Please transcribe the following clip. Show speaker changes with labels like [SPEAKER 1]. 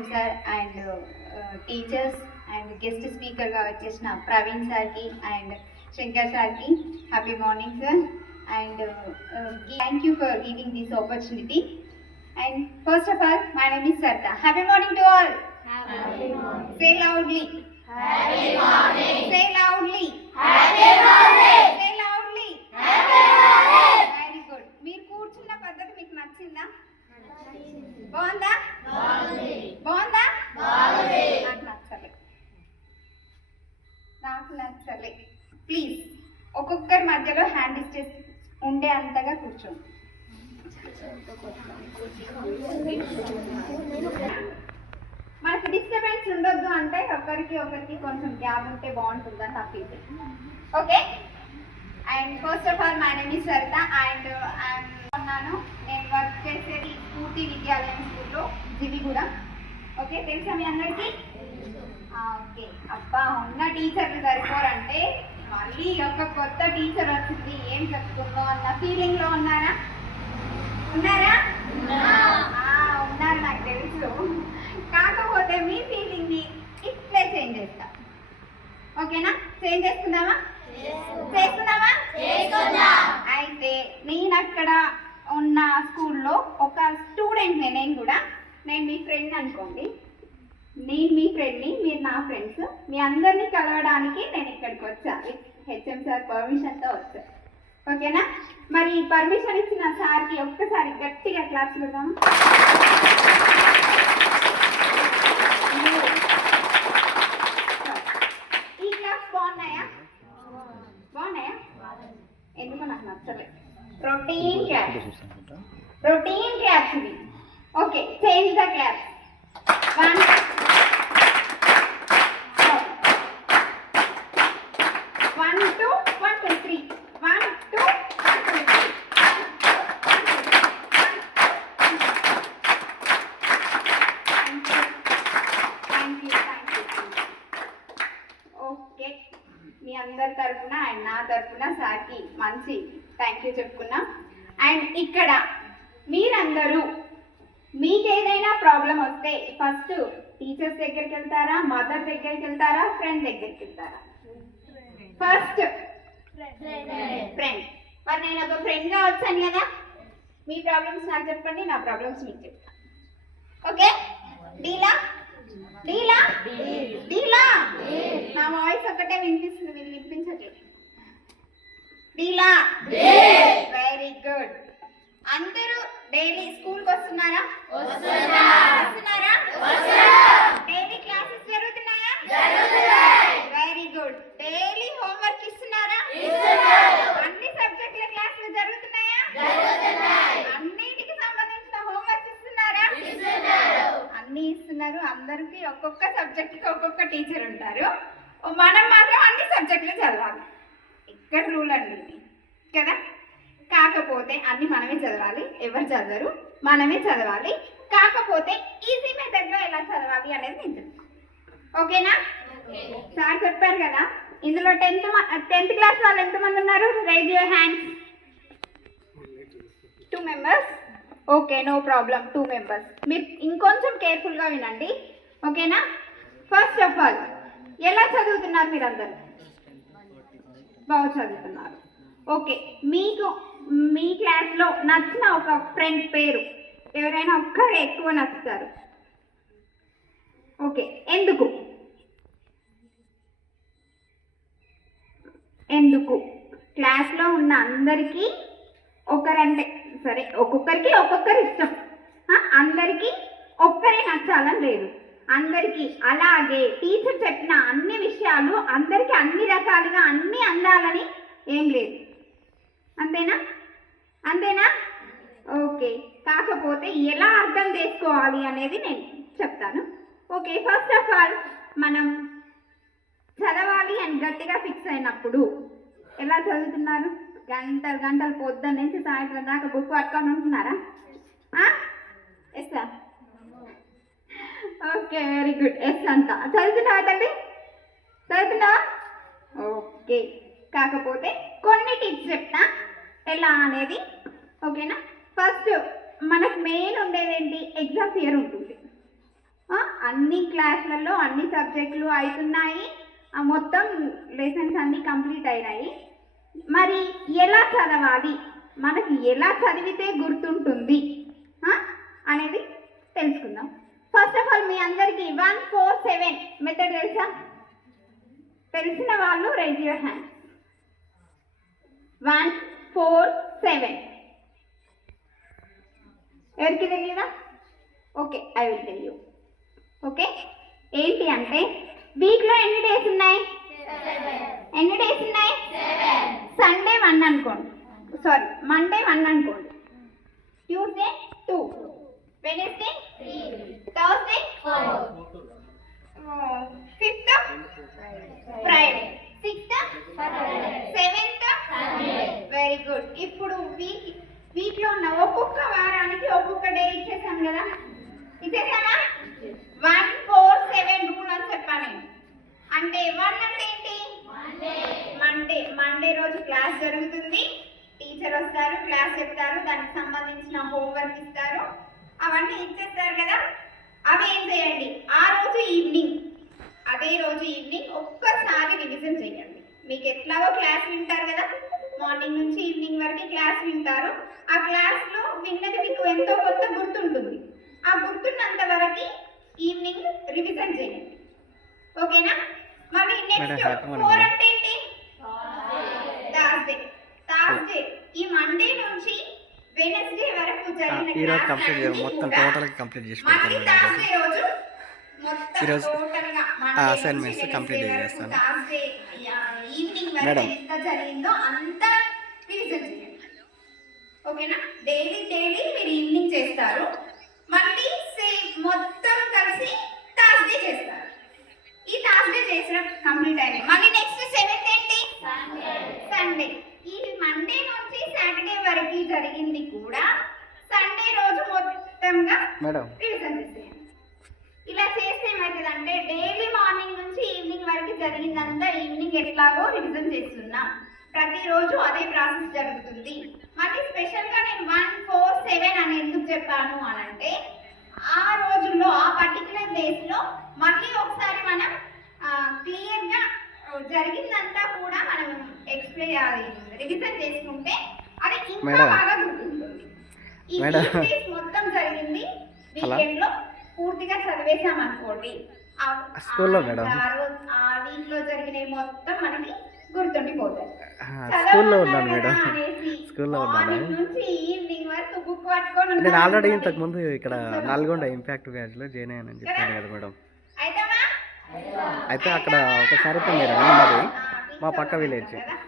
[SPEAKER 1] HM sir and teachers and guest స్పీకర్గా వచ్చేసిన ప్రవీణ్ సార్కి అండ్ శంకర్ సార్కి happy morning sir and thank you for giving this opportunity and first of all my name is Sarda happy morning to all Say loudly. Happy morning. Say loudly. Happy morning. Say loudly. Happy morning. Very good. మీరు కూర్చున్న పద్ధతి మీకు నచ్చిందా బాగుందా please ఒక్కొక్కరి మధ్యలో hand distance ఉండే అంతగా కూర్చోండి మనకి డిస్టర్బెన్స్ ఉండొద్దు అంటే ఒకరికి ఒకరికి కొంచెం గ్యాప్ ఉంటే బాగుంటుందని నా okay and first of all my name is Saritha and ఉన్నాను. నేను వర్క్ చేసేది స్ఫూర్తి విద్యాలయం స్కూల్లో జివిగూడ ఓకే తెలుసా మీ అందరికీ? Ah, ఓకే అబ్బా ఉన్న టీచర్లు సరిపోరంటే మళ్ళీ ఒక కొత్త టీచర్ వచ్చింది. ఏం చెప్పుకుందో అన్న ఫీలింగ్లో ఉన్నారా? ఉన్నారా? ఆ, ఉన్నారు నాకు తెలుసు. కాకపోతే మీ ఫీలింగ్ని ఇట్లే చేంజ్ చేస్తా. ఓకేనా? చేంజ్ చేసుకుందామా చేసుకుందామా అయితే నేను అక్కడ ఉన్న స్కూల్లో ఒక స్టూడెంట్ నేను కూడా నేను మీ ఫ్రెండ్ అనుకోండి. నేను మీ ఫ్రెండ్ని మీరు నా ఫ్రెండ్స్ మీ అందరినీ కలవడానికి నేను ఇక్కడికి వచ్చా. హెచ్ఎం సార్ పర్మిషన్తో వచ్చా. ఓకేనా? మరి పర్మిషన్ ఇచ్చిన సార్కి ఒక్కసారి గట్టిగా క్లాస్ చూద్దాం ఈ క్లాస్ బాగున్నాయా? బాగున్నాయా? ఎందుకో నాకు నచ్చలేదు రొటీన్ క్లాస్ రొటీన్ క్లాస్ ఇది okay change the class one two one two three one two one two three thank you thank you okay మీ అందరి తరపున అండ్ నా తరపున సార్కి మంచి థ్యాంక్ యూ చెప్పుకున్నాం. అండ్ ఇక్కడ మీరందరూ మీకు ఏదైనా ప్రాబ్లం వస్తే ఫస్ట్ టీచర్స్ దగ్గరికి వెళ్తారా మదర్ దగ్గరికి వెళ్తారా ఫ్రెండ్ దగ్గరికి వెళ్తారా? ఫస్ట్ ఫ్రెండ్ మరి నేను ఒక ఫ్రెండ్గా వచ్చాను కదా మీ ప్రాబ్లమ్స్ నాకు చెప్పండి నా ప్రాబ్లమ్స్ మీకు చెప్తాను ఓకే డీలా? డీలా? డీలా. నా వాయిస్ ఒకటే వినిపిస్తుంది. డీలా వెరీ గుడ్ అందరూ డైలీ స్కూల్కి వస్తున్నారా? వస్తున్నారా డైలీ క్లాసెస్ జరుగుతున్నాయా? వెరీ గుడ్ డైలీ హోంవర్క్ ఇస్తున్నారా? అన్ని సబ్జెక్టుల క్లాసులు జరుగుతున్నాయా? అన్నిటికి సంబంధించిన హోంవర్క్ ఇస్తున్నారా? అన్ని ఇస్తున్నారు. అందరికి ఒక్కొక్క సబ్జెక్ట్కి ఒక్కొక్క టీచర్ ఉంటారు. మనం మాత్రం అన్ని సబ్జెక్టులు చదవాలి. ఇక్కడ రూల్ అండి కదా? కాకపోతే అన్ని మనమే చదవాలి ఎవరు చదవరు? మనమే చదవాలి. కాకపోతే ఈజీ మెథడ్లో ఎలా చదవాలి అనేది నేను చెప్తాను ఓకేనా? సార్ చెప్పారు కదా ఇందులో టెన్త్ టెన్త్ క్లాస్ వాళ్ళు ఎంతమంది ఉన్నారు? Raise your hands two members okay no problem two members మీరు ఇంకొంచెం కేర్ఫుల్గా వినండి. ఓకేనా ఫస్ట్ ఆఫ్ ఆల్ ఎలా చదువుతున్నారు మీరందరూ? బాగా చదువుతున్నారు ఓకే మీకు మీ క్లాస్లో నచ్చిన ఒక ఫ్రెండ్ పేరు. ఎవరైనా ఒక్కరు ఎక్కువ నచ్చుతారు. ఓకే ఎందుకు? ఎందుకు? క్లాస్లో ఉన్న అందరికీ ఒకరంటే సరే ఒక్కొక్కరికి ఒక్కొక్కరు ఇష్టం. అందరికీ ఒక్కరే నచ్చాలని లేదు. అందరికీ అలాగే టీచర్ చెప్పిన అన్ని విషయాలు అందరికీ అన్ని రకాలుగా అన్ని అందాలని ఏం లేదు. అంతేనా? అంతేనా? ఓకే. కాకపోతే ఎలా అర్థం చేసుకోవాలి అనేది నేను చెప్తాను. ఓకే ఫస్ట్ ఆఫ్ ఆల్ మనం చదవాలి అని గట్టిగా ఫిక్స్ అయినప్పుడు ఎలా చదువుతున్నారు? గంటలు గంటలు పొద్దున్న నుంచి సాయంత్రం దాకా బుక్ పట్టుకొని ఉంటున్నారా? Yes sir okay very good. Yes అంట చదువుతున్నావా తండ్రి? చదువుతున్నావా? ఓకే. కాకపోతే కొన్ని టిప్స్ చెప్తా. ఎలా అనేది? ఓకేనా? ఫస్ట్ మనకు మెయిన్ ఉండేది ఏంటి? ఎగ్జామ్ ఫియర్ ఉంటుంది. అన్ని క్లాసులలో అన్ని సబ్జెక్టులు అవుతున్నాయి. మొత్తం లెసన్స్ అన్నీ కంప్లీట్ అయినాయి. మరి ఎలా చదవాలి? మనకి ఎలా చదివితే గుర్తుంటుంది? అనేది తెలుసుకుందాం. ఫస్ట్ ఆఫ్ ఆల్ మీ అందరికీ వన్ ఫోర్ సెవెన్ మెథడ్ తెలుసా? తెలిసిన వాళ్ళు raise your hand one four seven ఎవరికి తెలియదా okay I will tell you okay ఏంటి అంటే వీక్లో ఎన్ని డేస్ ఉన్నాయి? ఎన్ని డేస్ ఉన్నాయి? సండే వన్ అనుకోండి. సారీ మండే వన్ అనుకోండి. Tuesday two Wednesday Thursday fifth Friday sixth seventh very good ఇప్పుడు వీక్ వీక్లో ఉన్న ఒక్కొక్క వారానికి ఒక్కొక్క డే ఇచ్చేసాం కదా? ఇచ్చేసామా? వన్ ఫోర్ సెవెన్ రూల్ అని చెప్పాను అంటే వన్ అంటే ఏంటి? మండే మండే రోజు క్లాస్ జరుగుతుంది. టీచర్ వస్తారు క్లాస్ చెప్తారు దానికి సంబంధించిన హోంవర్క్ ఇస్తారు. అవన్నీ ఇచ్చేస్తారు కదా? అవి ఏం చేయండి? ఆ రోజు ఈవినింగ్ అదే రోజు ఈవినింగ్ ఒక్కసారి రివిజన్ చేయండి. మీకు ఎట్లాగో క్లాస్ వింటారు కదా? మార్నింగ్ నుంచి ఈవినింగ్ వరకు క్లాస్ వింటారు. ఆ క్లాస్లో విన్నది మీకు ఎంతో కొంత గుర్తుంటుంది. ఆ గుర్తున్నంత వరకు ఈవినింగ్ రివిజన్ చేయండి. ఓకేనా? మరి నెక్స్ట్ ఫోర్. అంటే ఏంటి? థర్స్డే థర్స్డే ఈ మండే నుంచి వెనస్డే వరకు జరిగిన
[SPEAKER 2] ఈ రోజు
[SPEAKER 1] class
[SPEAKER 2] కంప్లీట్ మొత్తం
[SPEAKER 1] కూడా
[SPEAKER 2] టోటల్ కంప్లీట్ చేసి పెడతాను ఈరోజు. ఆ,
[SPEAKER 1] ఈవినింగ్ వరకు
[SPEAKER 2] మేడం.
[SPEAKER 1] ఎంత జరిగిందో అంత రివిజన్ చేయండి ఓకేనా? డైలీ డైలీ మీరు ఈవినింగ్ చేస్తారు. మళ్ళీ సేమ్ మొత్తం కలిసి థర్స్డే చేస్తారు. ఈ థర్స్డే చేసిన కంప్లీట్ అయింది మళ్ళీ నెక్స్ట్ సెవెంత్ ఏంటి? సండే ఈ మండే నుంచి సాటర్డే వరకు జరిగింది కూడా. సండే రోజు మొత్తంగా
[SPEAKER 2] మేడం.
[SPEAKER 1] రివిజన్ చేసేయండి. ఇలా చేస్తే ఏమవుతుందంటే డైలీ మార్నింగ్ నుంచి ఈవినింగ్ వరకు జరిగిందంతా ఈవినింగ్ ఎట్లాగో రివిజన్ చేస్తున్నాం. ప్రతిరోజు అదే ప్రాసెస్ జరుగుతుంది. మళ్ళీ స్పెషల్గా నేను వన్ ఫోర్ సెవెన్ అని ఎందుకు చెప్పాను అని అంటే ఆ రోజుల్లో ఆ పర్టికులర్ డేస్లో మళ్ళీ ఒకసారి మనం క్లియర్గా జరిగిందంతా కూడా మనం ఎక్స్ప్లెయిన్ రివిజన్ చేసుకుంటే అది ఇంకా. బాగా
[SPEAKER 2] మేడం.
[SPEAKER 1] మొత్తం జరిగింది. వీకెండ్లో పూర్తిగా అనుకోండి
[SPEAKER 2] స్కూల్లో మేడం.
[SPEAKER 1] ఆ రోజు ఆ వీక్లో జరిగినవి మొత్తం మనకి గుర్తుండిపోతాయి.
[SPEAKER 2] ఆ,
[SPEAKER 1] చదవమన్నారు
[SPEAKER 2] స్కూల్లో ఉన్నాను మేడం. స్కూల్లో ఉన్నాను.
[SPEAKER 1] మార్నింగ్ నుంచి ఈవినింగ్ వరకు బుక్ పట్టుకొని
[SPEAKER 2] నేను ఆల్రెడీ. ఇంతకు ముందు ఇక్కడ నల్గొండ ఇంపాక్ట్ బ్యాచ్లో జాయిన్ అయ్యానని చెప్పాను కదా? మేడం? అయితే అక్కడ ఒకసారి మేడం
[SPEAKER 1] ఆ,
[SPEAKER 2] మా పక్క
[SPEAKER 1] తీసుకున్నాను